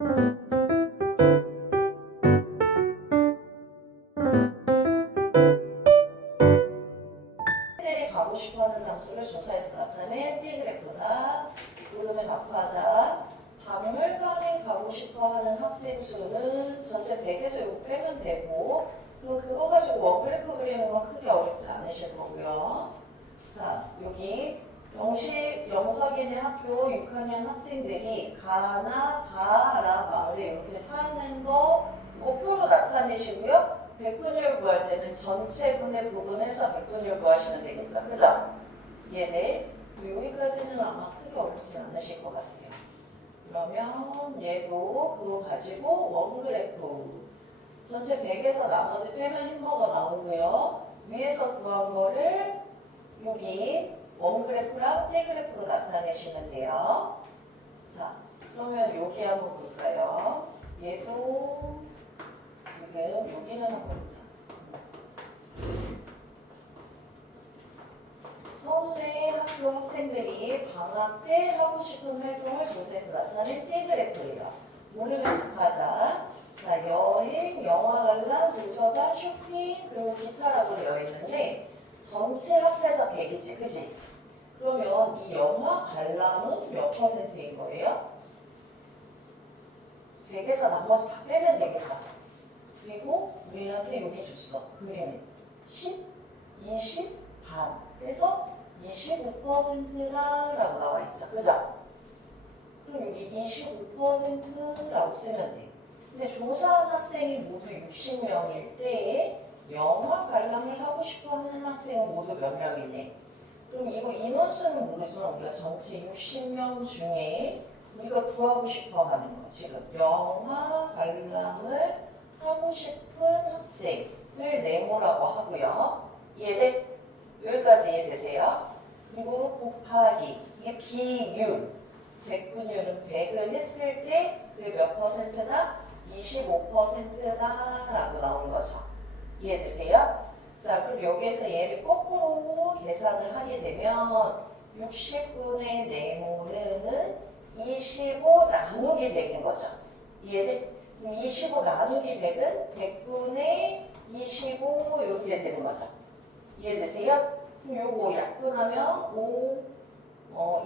학생들이 가고 싶어하는 장소를 조사해서 나타낸 T그래프다. 물음에 답하자. 박물관에 가고 싶어하는 학생 수는 전체 100에서 6 빼면 되고, 그럼 그거 가지고 원그래프 그리는 건 크게 어렵지 않으실 거고요. 자, 여기 영석이네 학교 6학년 학생들이 가나 다라 마을에 이렇게 사는 거 표로 나타내시고요. 백분율 구할 때는 전체 분의 부분해서 백분율 구하시면 되겠죠. 그죠? 얘네 여기까지는 아마 크게 어렵지 않으실 것 같아요. 그러면 얘도 그거 가지고 원그래프 전체 100에서 나머지 빼면 햄버거 나오고요. 위에서 구한 거를 여기 원그래프랑 떼그래프로 나타내시면 돼요. 자, 그러면 여기 한번 볼까요? 얘도 지금 여기는 한번 보자. 서울의 학교 학생들이 방학 때 하고 싶은 활동을 조사해서 나타낸 떼그래프예요. 모르면 답하자. 자, 여행, 영화 관람, 도서관, 쇼핑, 그리고 기타라고 되어 있는데 전체 합해서 100이지, 그지? 그러면 이 영화 관람은 몇 %인 거예요? 100에서 나머지 다 빼면 되겠죠. 그리고 우리한테 여기 줬어. 그림 10, 20, 반 빼서 25%라고 나와 있죠. 그죠? 그럼 여기 25%라고 쓰면 돼. 근데 조사한 학생이 모두 60명일 때 영화 관람을 하고 싶어하는 학생은 모두 몇 명이네? 그럼 이거 인원수는 모르지만 우리가 전체 60명 중에 우리가 구하고 싶어하는 거 지금 영화 관람을 하고 싶은 학생을 네모라고 하고요. 이해돼? 여기까지 이해되세요? 그리고 곱하기 이게 비율 100분율은 100을 했을 때 그게 몇 %다? 25%다라고 나오는 거죠. 이해되세요? 자, 그럼 여기에서 얘를 거꾸로 계산을 하게 되면 60분의 네모는 25 나누기 100인 거죠. 이해돼? 그럼 25 나누기 100은 100분의 25 이렇게 되는 거죠. 이해되세요? 그럼 요거 약분하면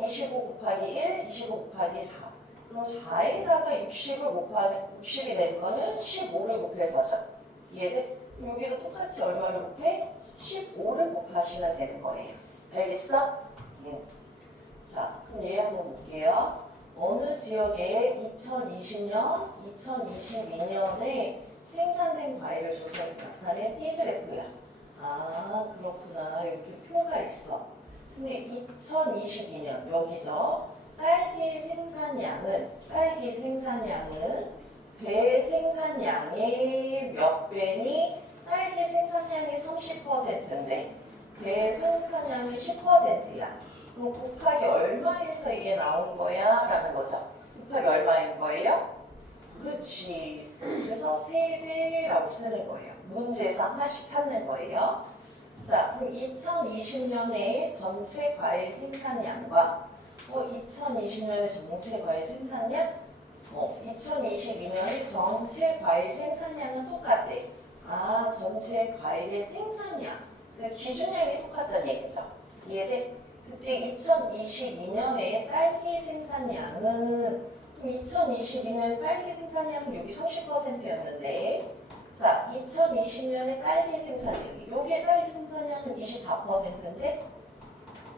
25 곱하기 1, 25 곱하기 4. 그럼 4에다가 60이 된 거는 15를 곱해서죠. 이해돼? 그럼 여기도 똑같이 얼마를 곱해? 15를 곱하시면 되는 거예요. 알겠어? 자, 그럼 얘 한번 볼게요. 어느 지역에 2020년, 2022년에 생산된 과일을 조사해서 나타낸 T그래프야. 아, 그렇구나. 이렇게 표가 있어. 근데 2022년 여기죠. 딸기 생산량은 배 생산량의 몇 배니 딸기 생산량이 30%인데 배 생산량이 10%야. 그럼 곱하기 얼마에서 이게 나온 거야? 라는 거죠. 곱하기 얼마인 거예요? 그렇지. 그래서 3배라고 쓰는 거예요. 문제에서 하나씩 찾는 거예요. 자, 그럼 2020년에 전체 과일 생산량과 2020년에 전체 과일 생산량? 2022년에 전체 과일 생산량은 똑같대. 아, 전체 과일의 생산량. 그 기준량이 똑같다는 얘기죠. 이해돼? 그때 2022년에 딸기 생산량은 2022년 딸기 생산량은 여기 30%였는데 자, 2020년에 딸기 생산량이 여기에 딸기 생산량은 24%인데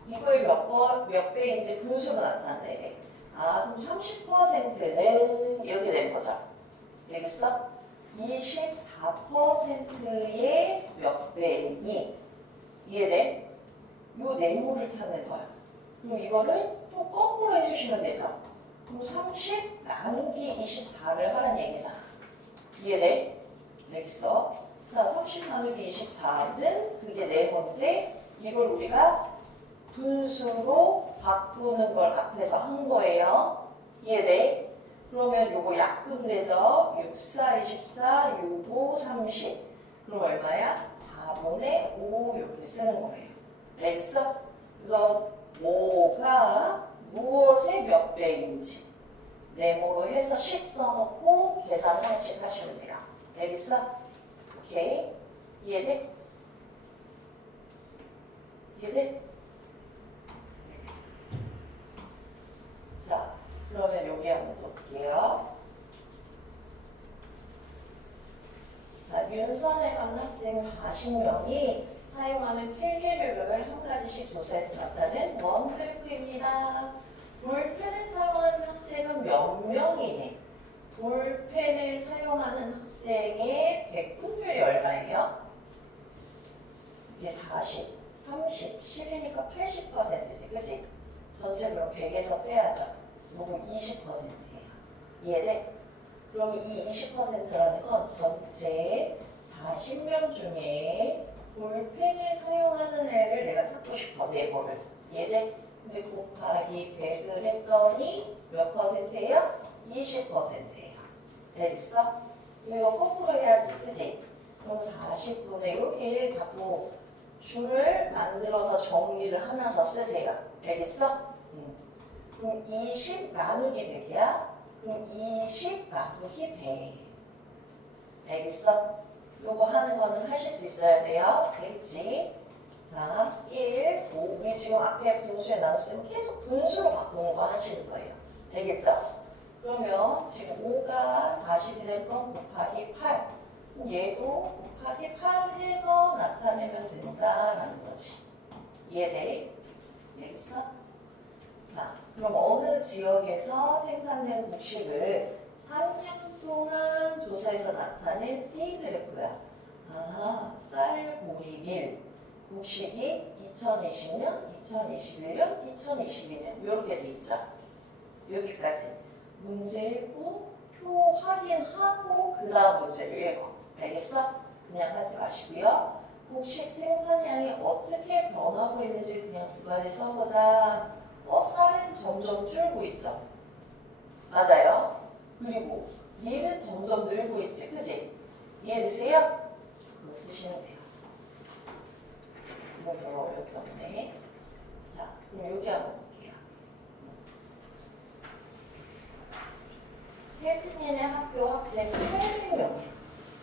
이거의 몇 배인지 분수로 나타내. 아, 그럼 30%는 이렇게 되는 거죠. 알겠어? 24%의 몇 배니 이해돼? 요 네모를 찾는 거야. 그럼 이거를 또 거꾸로 해주시면 되죠. 그럼 30 나누기 24를 하는 얘기잖아. 이해돼? 알겠어? 자, 30 나누기 24는 그게 네모인데 이걸 우리가 분수로 바꾸는 걸 앞에서 한 거예요. 이해돼? 그러면 요거 약분되죠? 6, 4, 24, 6, 5, 30. 그럼 얼마야? 4분의 5 이렇게 쓰는 거예요. 알겠어? 그래서 뭐가 무엇의 몇 배인지 네모로 해서 10 써놓고 계산 하나씩 하시면 돼요. 알겠어? 오케이. 이해돼? 이해돼? 자, 그러면 여기 한번 더 볼게요. 자, 윤선에 간 학생 40명이 사용하는 필기류를 한 가지씩 조사해서 나타낸 원 그래프입니다. 볼펜을 사용하는 학생은 몇 명이니? 볼펜을 사용하는 학생의 백분율이 얼마예요? 이게 40, 30, 10이니까 80%지, 그치? 전체 그럼 100에서 빼야죠. 요거 20%예요. 이해돼? 그럼 이 20%라는 건 전체 40명 중에 볼펜을 사용하는 애를 내가 찾고 싶어, 네모를. 이해돼? 근데 곱하기 100을 했더니 몇 %예요? 20%예요. 알겠어? 이거 거꾸로 해야지, 그치? 그럼 40분의 이렇게 자꾸 줄을 만들어서 정리를 하면서 쓰세요. 알겠어? 그럼 20 나누기 100이야? 그럼 20 나누기 100. 알겠어? 요거 하는 거는 하실 수 있어야 돼요. 알겠지? 자, 1, 5. 우리 지금 앞에 분수에 나눴으면 계속 분수로 바꾸는 거 하시는 거예요. 알겠죠? 그러면 지금 5가 40이 될 건 곱하기 8. 얘도 곱하기 8 해서 나타내면 된다라는 거지. 이해돼? 알겠어? 자, 그럼 어느 지역에서 생산된 곡식을 3년 동안 조사해서 나타낸 T 그래프야. 아, 쌀, 보리, 밀. 곡식이 2020년, 2021년, 2022년 이렇게 돼 있죠. 여기까지. 문제 읽고 표 확인하고 그 다음 문제를 읽어. 알겠어? 그냥 하지 마시고요. 곡식 생산량이 어떻게 변하고 있는지 그냥 두 가지 써보자. 쌀은 점점 줄고 있죠. 맞아요. 그리고 얘는 점점 늘고 있지. 그지? 이해되세요? 그거 쓰시면 돼요. 이건 별로 어렵게 없네. 자, 그럼 여기 한번 볼게요. 혜진이네 학교 학생 800명.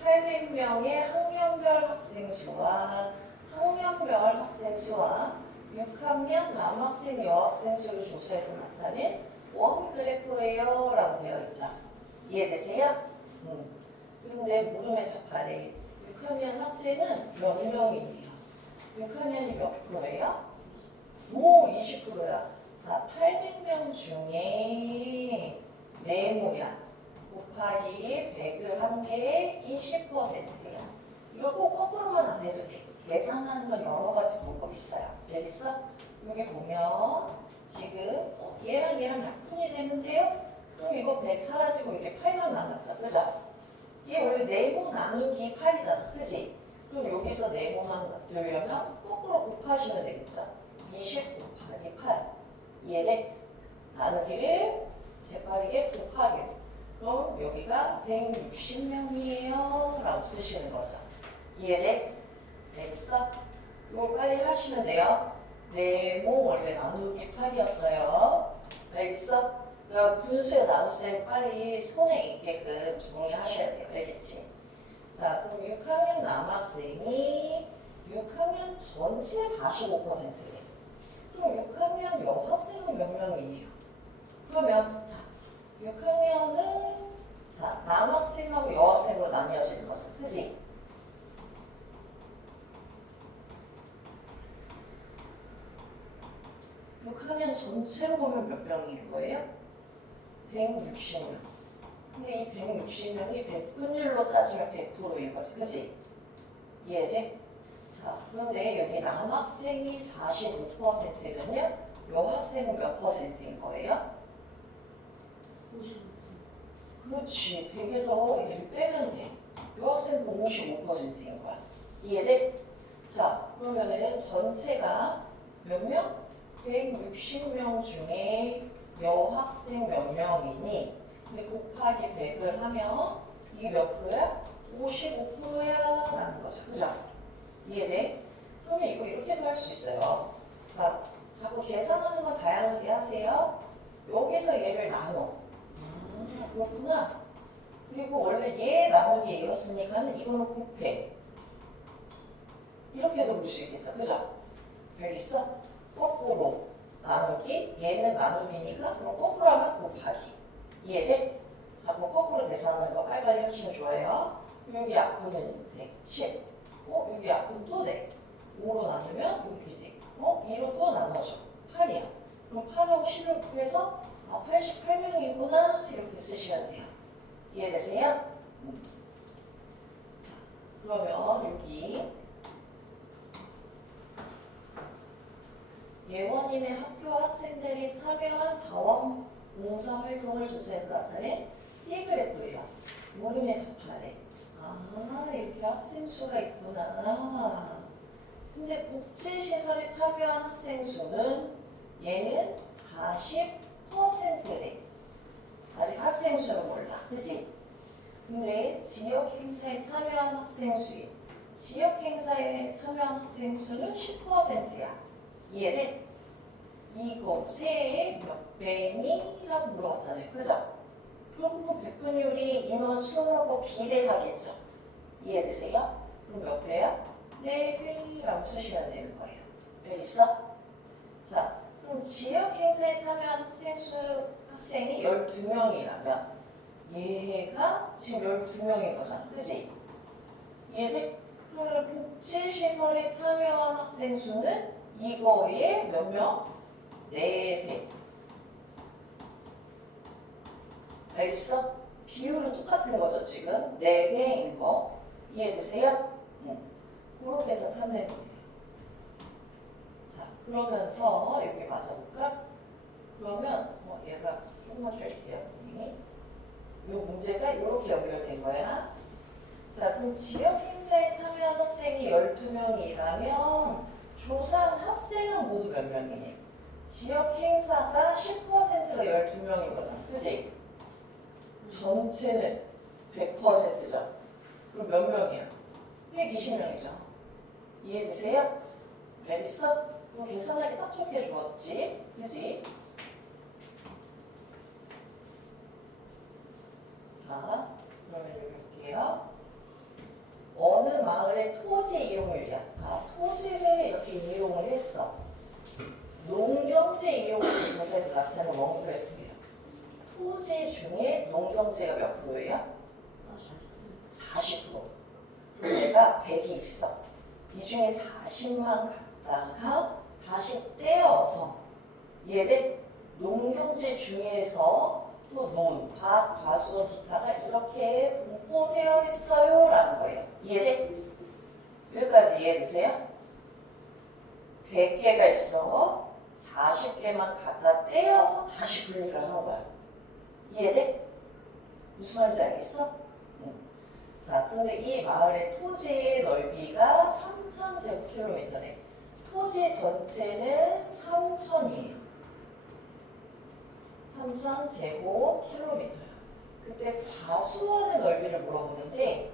800명의 학년별 학생 수와 학년별 학생 수와 6학년 남학생, 여학생 수를 조사해서 나타낸 원 그래프예요 라고 되어 있죠. 이해되세요? 근데 물음에 답하래. 6학년 학생은 몇 명이에요? 6학년이 몇 프로예요? 오, 20%야. 자, 800명 중에 네모야. 곱하기 100을 한 개에 20%야. 이거 꼭 거꾸로만 안 해도 돼. 계산하는 건 여러 가지 방법 있어요. 알겠어? 여기 보면 지금 얘랑 얘랑 약분이 되는데요. 그럼 이거 100 사라지고 이게 8만 남았죠. 그죠? 얘 원래 네모 나누기 8이잖아. 그지? 그럼 여기서 네모만 넣으려면 거꾸로 곱하시면 되겠죠. 20 곱하기 8. 이해돼? 나누기를 재빠르게 곱하기. 그럼 여기가 160명이에요 라고 쓰시는 거죠. 이해돼? 됐어? 이거 빨리 하시면 돼요. 네모 원래 나누기 8이었어요. 알겠어? 그러니까 분수에 나눴을 때 빨리 손에 있게끔 정리하셔야 돼요. 알겠지? 자, 그럼 6학년 남학생이 6학년 전체 45%예요. 그럼 6학년 여학생은 몇 명이에요? 그러면 자, 6학년은 자, 남학생하고 여학생으로 나뉘어지는 거죠. 그치? 학년 전체로 보면 몇 명인 거예요? 160명. 근데 이 160명이 100분율로 따지면 100%인 거지. 그치? 이해돼? 자, 그런데 여기 남학생이 45%면요? 여학생은 몇 %인 거예요? 55%. 그렇지. 100에서 얘를 빼면 돼. 여학생은 55%인 거야. 이해돼? 자, 그러면은 전체가 몇 명? 160명 중에 여학생 몇 명이니? 근데 곱하기 100을 하면 이게 몇 프로야? 55%야 라는 거죠. 그죠? 이해돼? 그러면 이거 이렇게도 할 수 있어요. 자, 자꾸 계산하는 거 다양하게 하세요. 여기서 얘를 나눠. 그렇구나. 그리고 원래 얘 나누기 얘였으니까는 이거는 곱해. 이렇게도 볼 수 있겠죠. 그죠? 알겠어? 거꾸로 나누기, 얘는 나누기니까 그럼 거꾸로 하면 곱하기. 이해돼? 자, 그럼 거꾸로 계산하는 거 빨리빨리 하시면 좋아요. 여기 약분은 110. 여기 약분 또 돼. 5로 나누면 이렇게 돼. 2로 또 나눠줘. 8이야. 그럼 8하고 10을 곱해서 88명이구나 이렇게 쓰시면 돼요. 이해되세요? 자, 그러면 여기 예원님의 학교 학생들이 참여한 자원봉사활동을 조사해서 나타낸 T그래프예요. 모름에 답하래. 아, 이렇게 학생 수가 있구나. 근데 복지시설에 참여한 학생 수는 얘는 40%래. 아직 학생 수는 몰라. 그치? 근데 지역 행사에 참여한 학생 수인 지역 행사에 참여한 학생 수는 10%야. 이해돼? 이거 새해 몇 배니? 라고 물어봤잖아요. 그죠? 그럼 백분율이 인원 수하고 비례하겠죠. 이해되세요? 그럼 몇 배야? 4배라고 쓰시면 되는 거예요. 알겠어? 자, 그럼 지역 행사에 참여한 학생이 12명이라면 얘가 지금 12명인 거잖아. 그지? 이해돼? 그러면 복지시설에 참여한 학생 수는 이거의 몇 명? 4배. 알겠어? 비율은 똑같은 거죠, 지금. 4배인 거. 이해되세요? 그렇게 해서 찾는 거예요. 자, 그러면서 여기 맞아볼까? 그러면 얘가 조금만 줄게요, 선생님이. 이 문제가 이렇게 연결된 거야. 자, 그럼 지역 행사에 참여한 학생이 12명이라면 조사한 학생은 모두 몇 명이니? 지역 행사가 10%가 12명이거든. 그지? 전체는 100%죠. 그럼 몇 명이야? 120명이죠. 이해되세요? 알겠어? 그럼 계산하기 딱 좋게 주었지? 그지? 자, 그러면 여기 볼게요. 어느 마을의 토지 이용률이야? 토지를 이렇게 이용을 했어. 농경지 이용을 조사해서 나타내는 원그래프예요. 토지 중에 농경지가 몇 프로예요? 40%. 그리고 내가 100이 있어. 이 중에 40만 갖다가 다시 떼어서 얘들 농경지 중에서 또 논, 밭, 과수원, 기타가 이렇게 분포되어 있어요 라는 거예요. 이해돼? 여기까지 이해되세요? 100개가 있어. 40개만 갖다 떼어서 다시 분리를 하는 거야. 이해돼? 무슨 말인지 알겠어? 자, 그런데 이 마을의 토지의 넓이가 3,000제곱킬로미터래. 토지 전체는 3,000이에요. 3,000제곱킬로미터야. 그때 과수원의 넓이를 물어보는데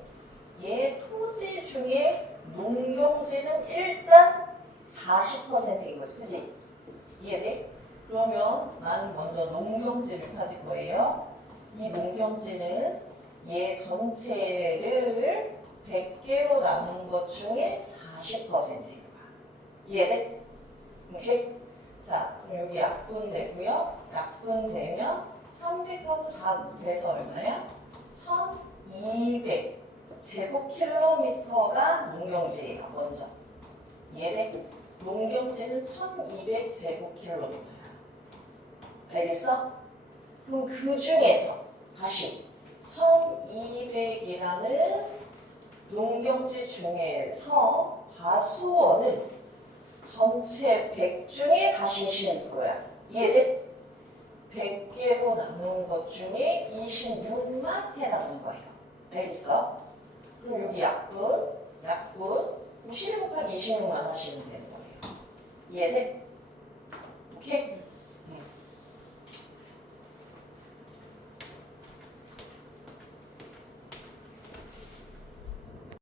얘 토지 중에 농경지는 일단 40%인 거지. 그치? 이해돼? 그러면 나는 먼저 농경지를 찾을 거예요. 이 농경지는 얘 전체를 100개로 나눈 것 중에 40%인 거야. 이해돼? 오케이? 자, 그럼 여기 약분 되고요. 약분 되면 300하고 4 곱해서 얼마야? 1200 제곱킬로미터가 농경지예요. 먼저. 이해돼? 농경지는 1200 제곱킬로미터야. 알겠어? 그럼 그 중에서 다시 1200이라는 농경지 중에서 과수원은 전체 100 중에 다시 26%야. 이해돼? 100개로 나눈 것 중에 26만 해당하는 거예요. 알겠어? 그럼 여기 약분 12 곱하기 26만 하시면 되는 거예요. 이해돼? 오케이?